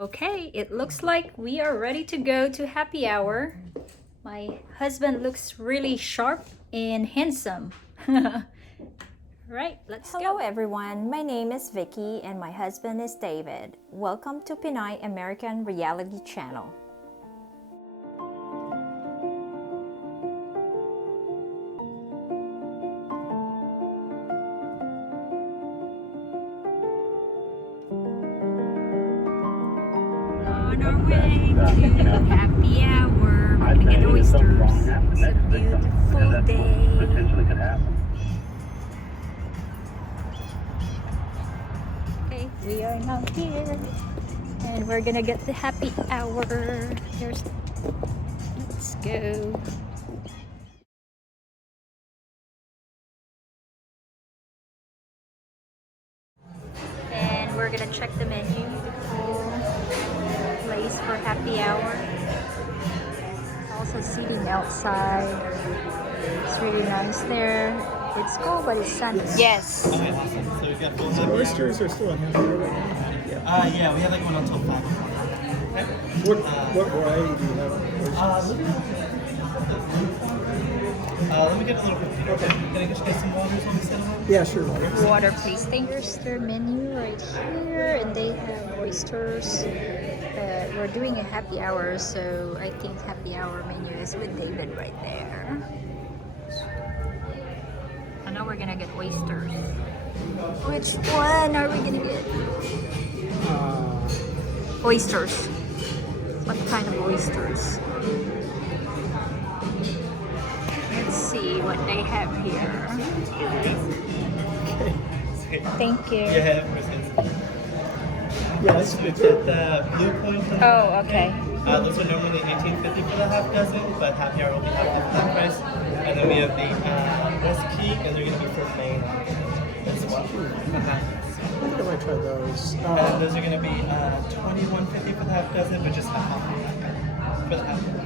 Okay, it looks like we are ready to go to happy hour. My husband looks really sharp and handsome. Right, let's Hello go. everyone, my name is Vicky and my husband is David. Welcome to Pinay American Reality Channel. On our way to happy hour. We're gonna get oysters. It's a beautiful day. Okay, we are now here. And we're gonna get the happy hour. Let's go. And we're gonna check the menu. Place for happy hour. Also seating outside. It's really nice there. It's cold, but it's sunny. Yes. Okay, awesome. So we've got full Oysters are still on happy hour right now? yeah, we have like one until 5 o'clock. What variety do you have? Let me get a little bit. Okay. Can I just get some waters on the side? Yeah, sure. Water, please. Here's their menu right here, and they have oysters. We're doing a happy hour, so I think happy hour menu is with David right there. I know we're gonna get oysters. Which one are we gonna get? Oysters. What kind of oysters? Let's see what they have here. Thank you. Yeah, Yeah, that's good. Get the blue point from Oh, okay. those are normally $18.50 for the half dozen, but happy hour will be half the that price. And then we have the West Key, and they're going to be for plain as well. I think I might try those. And those are going to be $21.50 for the half dozen, but just half for the half dozen.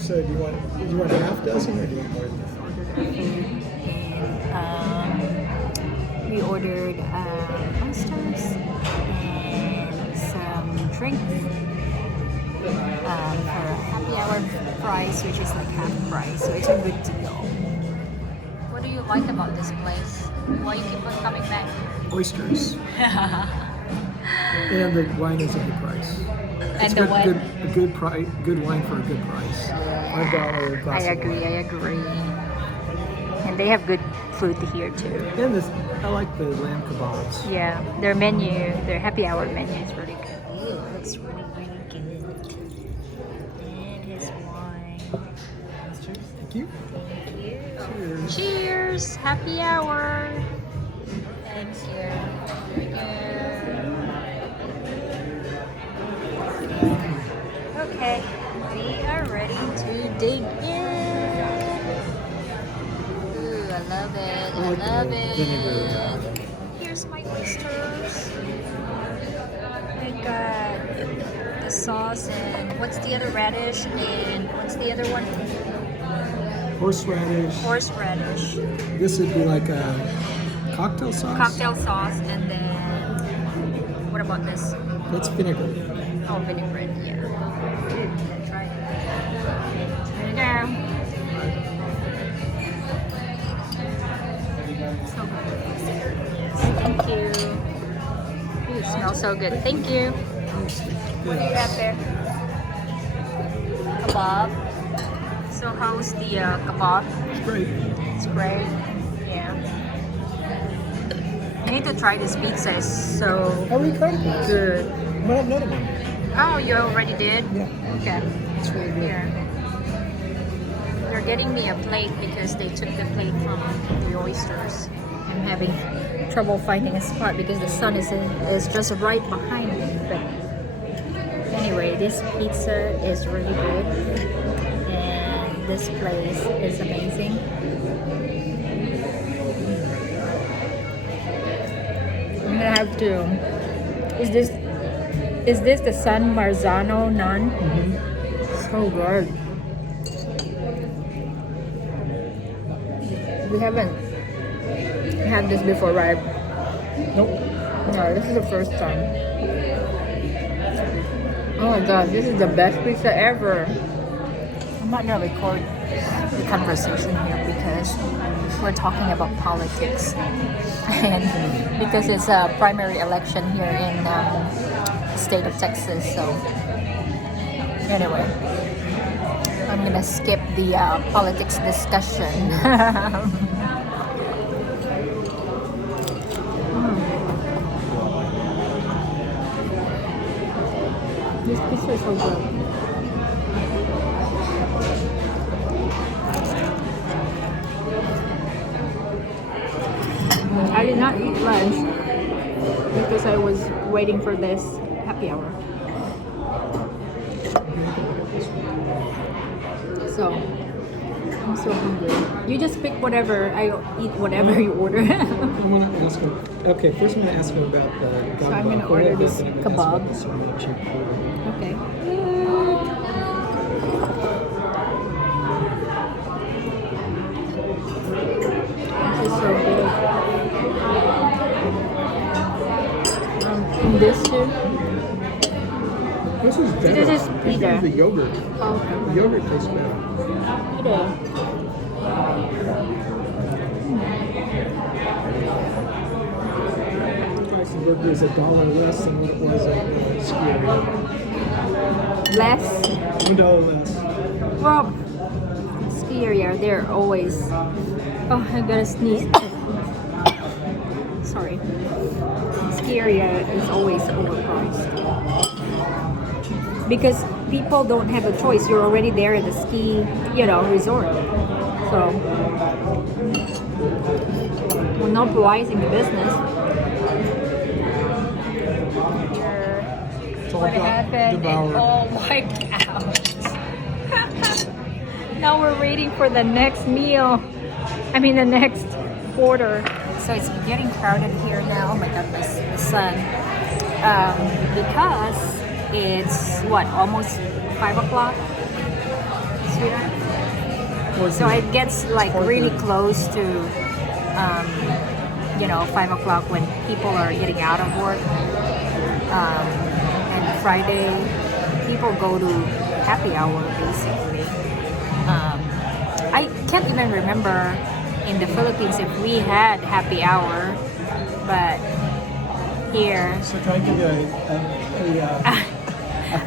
So do you want a half dozen or do you want more than that? We ordered oysters and some drinks for a happy hour price, which is like half price, so it's a good deal. What do you like about this place? Why you keep on coming back? Oysters. And the wine is a good price. And the what? Good wine for a good price. $5 glass I of wine. agree. And they have good food here too. And this, I like the lamb kebabs. Yeah, their menu, their happy hour menu is really good. Ooh, looks really, really good. And his wine. Thank you. Thank you. Cheers. Cheers! Happy hour! Thank you. Very good. Okay, we are ready to dig in. Ooh, I love it. I love it. Here's my oysters. I got the sauce and what's the other radish and what's the other one? Horseradish. Horseradish. This would be like a cocktail sauce. Cocktail sauce and then what about this? That's vinegar. Oh, vinaigrette, yeah. Try it. There you go. So good. Yes, thank you. Ooh, it smells so good. Thank you. What do you have there? Kebab. So how's the kebab? It's great. It's great. Yeah. I need to try this pizza. It's so How incredible. good. I might have another one. Oh, you already did? Yeah. Okay. It's really good. Here. They're getting me a plate because they took the plate from the oysters. I'm having trouble finding a spot because the sun is just right behind me. But anyway, this pizza is really good. And this place is amazing. I'm gonna have to. Is this the San Marzano Naan? So good. We haven't had this before, right? Nope. No, this is the first time. my god, this is the best pizza ever. I'm not gonna record the conversation here because we're talking about politics. And because it's a primary election here in the state of Texas. So anyway, I'm gonna skip the politics discussion. This pizza is so good. I did not eat lunch because I was waiting for this happy hour. So I'm so hungry. You just pick whatever. I'll eat whatever you order. I want to ask him. Okay, first I'm going to ask him about the. So I'm going to order this kebab. Okay. This is so good. And this too. This is better. This is I think pita. the yogurt. Oh, The yogurt tastes better. pita. The price of burger is $1 less than what it was at ski area. Less. $1 less. Well, ski area, they're always. Oh, I gotta sneeze. Sorry. Ski area is always overpriced because people don't have a choice. You're already there at the ski, resort. So, monopolizing the business. What happened? It all wiped out. Now we're waiting for the next meal. The next order. So it's getting crowded here now. Oh my god, my son. Because it's almost 5 o'clock, sweetheart. So it gets really close to 5 o'clock when people are getting out of work. And Friday, people go to happy hour basically. I can't even remember in the Philippines if we had happy hour, but here. So try to give you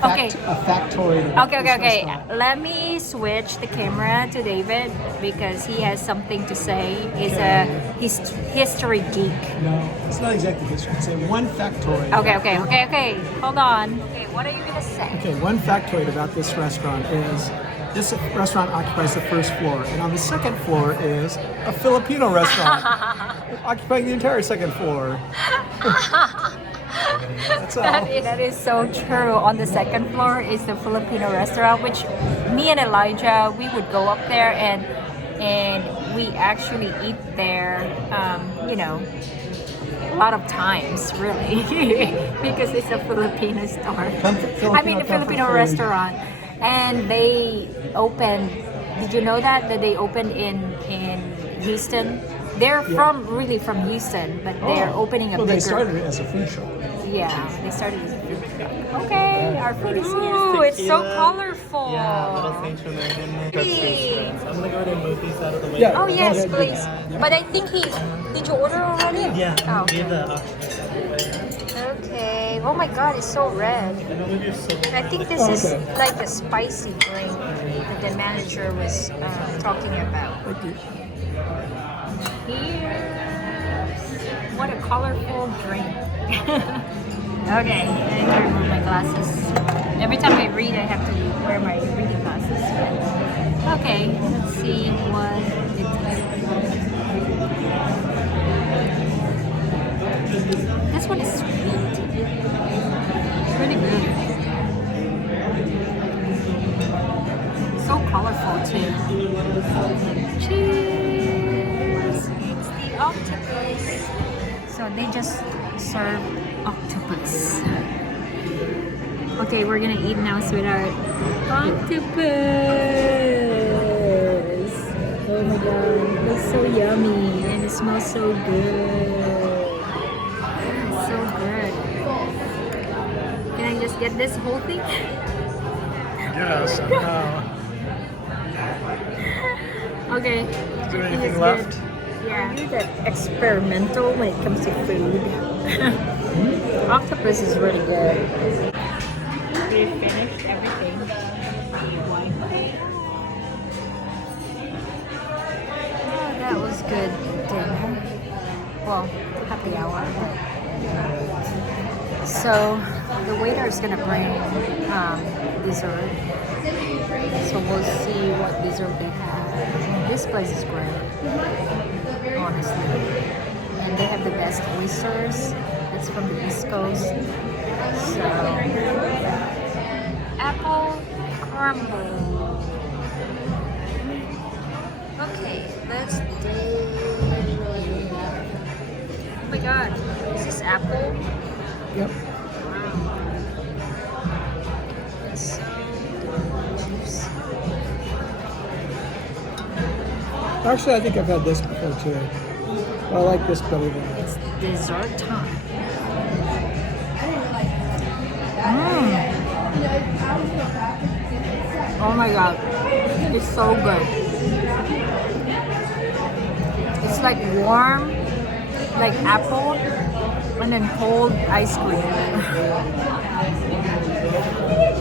Okay. a factoid. about this Okay. restaurant. Let me switch the camera to David because he has something to say. He's a history geek. No, it's not exactly history. It's one factoid. Okay. Hold on. Okay, what are you gonna say? Okay, one factoid about this restaurant is this restaurant occupies the first floor, and on the second floor is a Filipino restaurant occupying the entire second floor. That's all. That is so true. On the second floor is the Filipino restaurant, which me and Elijah, we would go up there and we actually eat there, a lot of times, really, because it's a Filipino store. A Filipino restaurant. And they opened, did you know that they opened in Houston? They're really from Houston, but they're opening a bigger. They started it as a food shop. Yeah, they started as a food truck. Okay, our food is here. It's so colorful. Yeah, let us Nature American. Pretty. I'm gonna go ahead and move these out of the way. Yeah. Oh yes, ahead, please. But I think did you order already? Yeah, Oh, leave okay. the octopus out of the way. Okay. Oh my god, it's so red. I know maybe you're so. I think this is like a spicy drink that the manager was talking about. Here's what a colorful drink. Okay, I need to remove my glasses. Every time I read, I have to wear my reading glasses. Okay, let's see what it is. This one is sweet. It's really good. So colorful too. Cheers! It's the octopus. So they just serve octopus. Okay, we're gonna eat now, sweetheart. Octopus! Oh my god, it looks so yummy and it smells so good. It's so good. Can I just get this whole thing? Yes. Okay. Is there anything It's left? good. Yeah. Are you that experimental when it comes to food? Octopus is really good. We finished everything. Oh, that was good dinner. Well, happy hour. So the waiter is gonna bring dessert. So we'll see what dessert they have. And this place is great, honestly. And they have the best oysters. It's from the East Coast. So apple crumble. Okay, let's do. Oh my god, is this apple? Yep. It's so juicy. Actually, I think I've had this before too. But I like this better than that. It's dessert time. Oh my god, it's so good. It's like warm, like apple, and then cold ice cream.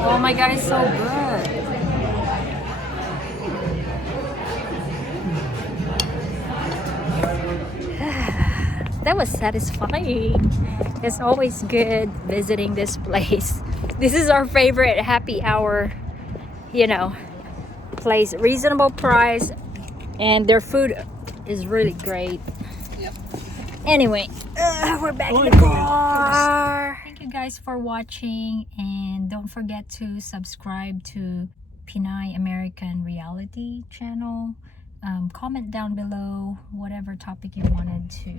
Oh my god, it's so good. That was satisfying. It's always good visiting this place. This is our favorite happy hour, place. Reasonable price, and their food is really great. Yep. Anyway, we're back in the car. Thank you guys for watching, and don't forget to subscribe to Pinay American Reality channel. Comment down below whatever topic you wanted to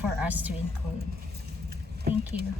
for us to include. Thank you.